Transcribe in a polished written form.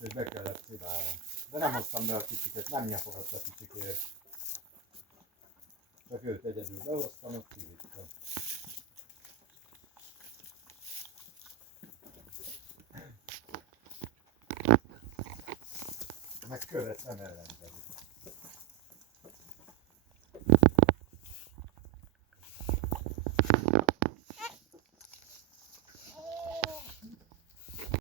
és be kellett sziválnom. De nem hoztam be a kicsiket, nem nyafogott a kicsikért. Csak őt egyedül behoztam, ott kivittem. Meg követ nem ellenkezik.